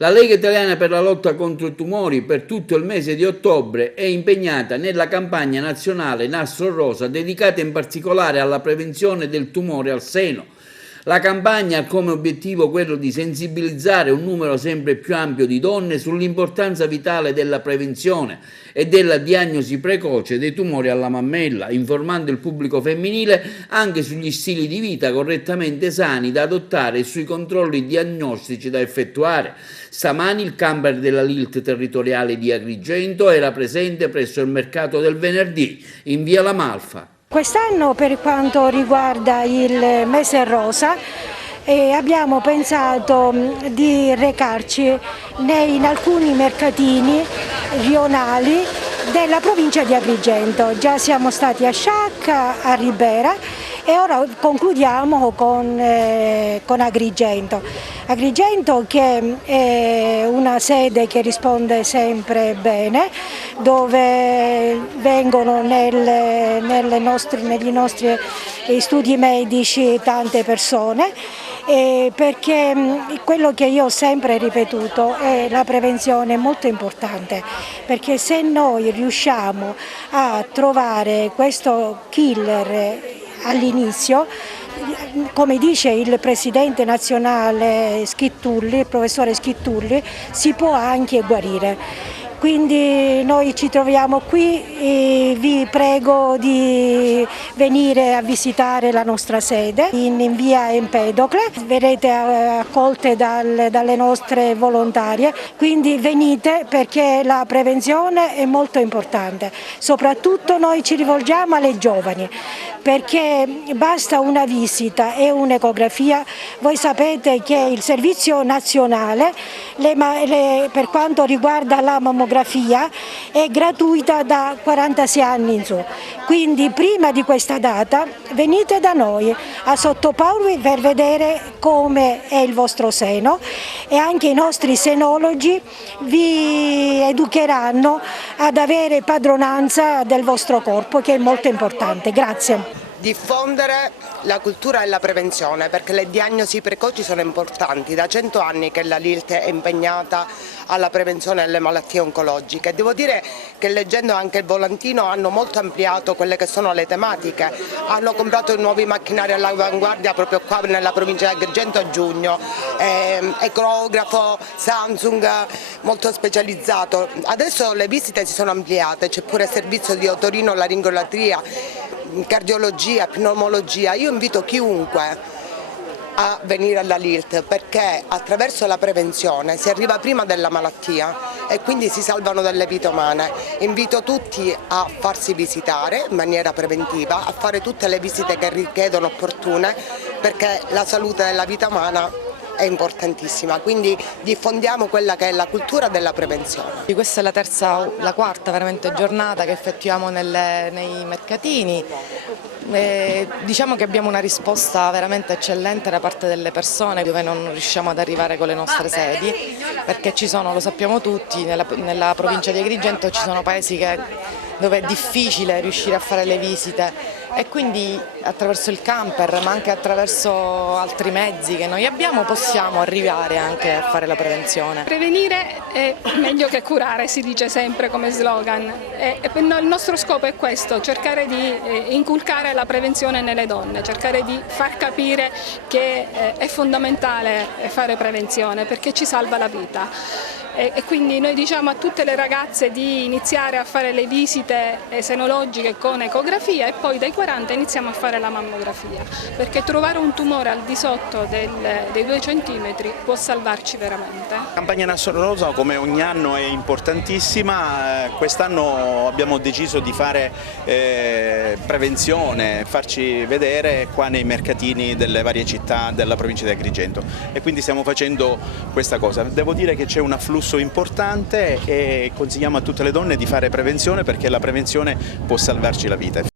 La Lega Italiana per la lotta contro i tumori per tutto il mese di ottobre è impegnata nella campagna nazionale Nastro Rosa dedicata in particolare alla prevenzione del tumore al seno. La campagna ha come obiettivo quello di sensibilizzare un numero sempre più ampio di donne sull'importanza vitale della prevenzione e della diagnosi precoce dei tumori alla mammella, informando il pubblico femminile anche sugli stili di vita correttamente sani da adottare e sui controlli diagnostici da effettuare. Stamani il camper della LILT territoriale di Agrigento era presente presso il mercato del venerdì in via La Malfa. Quest'anno, per quanto riguarda il mese rosa, abbiamo pensato di recarci in alcuni mercatini rionali della provincia di Agrigento. Già siamo stati a Sciacca, a Ribera e ora concludiamo con Agrigento. Agrigento che è una sede che risponde sempre bene, dove vengono negli nostri studi medici tante persone, perché quello che io ho sempre ripetuto è la prevenzione è molto importante, perché se noi riusciamo a trovare questo killer all'inizio, come dice il presidente nazionale Schittulli, il professore Schittulli, si può anche guarire. Quindi noi ci troviamo qui e vi prego di venire a visitare la nostra sede in via Empedocle, verrete accolte dalle nostre volontarie, quindi venite perché la prevenzione è molto importante, soprattutto noi ci rivolgiamo alle giovani perché basta una visita e un'ecografia. Voi sapete che il servizio nazionale per quanto riguarda la mammografia è gratuita da 46 anni in su, quindi prima di questa data venite da noi a Sottopauli per vedere come è il vostro seno e anche i nostri senologi vi educheranno ad avere padronanza del vostro corpo, che è molto importante. Grazie. Diffondere la cultura della prevenzione, perché le diagnosi precoci sono importanti. Da 100 anni che la LILT è impegnata alla prevenzione delle malattie oncologiche. Devo dire che leggendo anche il volantino hanno molto ampliato quelle che sono le tematiche, hanno comprato nuovi macchinari all'avanguardia proprio qua nella provincia di Agrigento a giugno, ecografo, Samsung, molto specializzato. Adesso le visite si sono ampliate, c'è pure servizio di otorinolaringolatria, cardiologia, pneumologia. Io invito chiunque a venire alla LILT perché attraverso la prevenzione si arriva prima della malattia e quindi si salvano delle vite umane. Invito tutti a farsi visitare in maniera preventiva, a fare tutte le visite che richiedono opportune, perché la salute della vita umana è importantissima, quindi diffondiamo quella che è la cultura della prevenzione. Questa è la quarta veramente giornata che effettuiamo nei mercatini. Diciamo che abbiamo una risposta veramente eccellente da parte delle persone dove non riusciamo ad arrivare con le nostre sedi, perché ci sono, lo sappiamo tutti, nella provincia di Agrigento ci sono paesi dove è difficile riuscire a fare le visite e quindi attraverso il camper ma anche attraverso altri mezzi che noi abbiamo possiamo arrivare anche a fare la prevenzione. Prevenire è meglio che curare, si dice sempre come slogan, e il nostro scopo è questo, cercare di inculcare la prevenzione nelle donne, cercare di far capire che è fondamentale fare prevenzione perché ci salva la vita. E quindi noi diciamo a tutte le ragazze di iniziare a fare le visite senologiche con ecografia e poi dai 40 iniziamo a fare la mammografia, perché trovare un tumore al di sotto dei 2 centimetri può salvarci veramente. La campagna Nastro Rosa come ogni anno è importantissima, quest'anno abbiamo deciso di fare prevenzione, farci vedere qua nei mercatini delle varie città della provincia di Agrigento e quindi stiamo facendo questa cosa. Devo dire che c'è un afflusso importante e consigliamo a tutte le donne di fare prevenzione perché la prevenzione può salvarci la vita.